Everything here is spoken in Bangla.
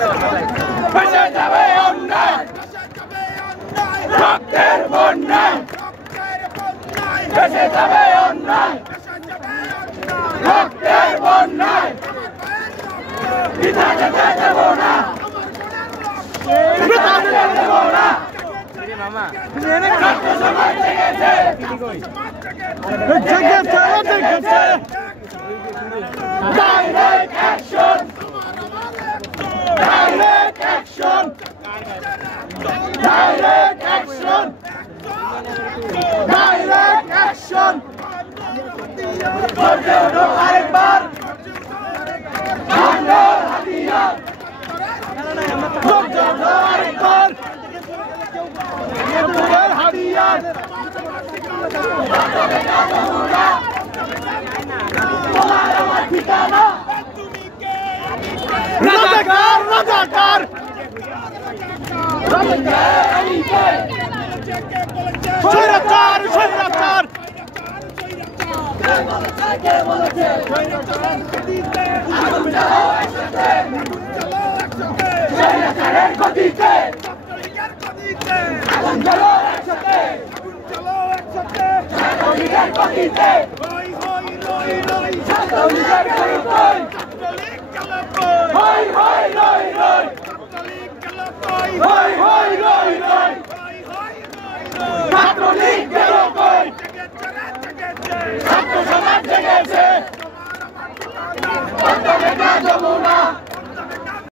ভেসে যাবে অন্যায়, রক্তের বন্যায় ভেসে যাবে অন্যায়, রক্তের বন্যায় পিতা যেতে দেব না, পিতা যেতে দেব না। রক্ত সমাজ জেগেছে, জেগেছে। Direct action! Direct action! Direct action! Direct action! করতে ওঠো আরেকবার, ভাঙো হাতিয়ার। করতে ওঠো আরেকবার, হাতিয়ার। তোমার আমার ঠিকানা রাজাকার, রাজাকার। স্বৈরাচার, স্বৈরাচার। স্বৈরাচারের গতিতে আগুন জ্বালো একসাথে, ছাত্রলীগের গতিতে ছাত্রলীগের গতিতে হই হই রই রই, হই হই রই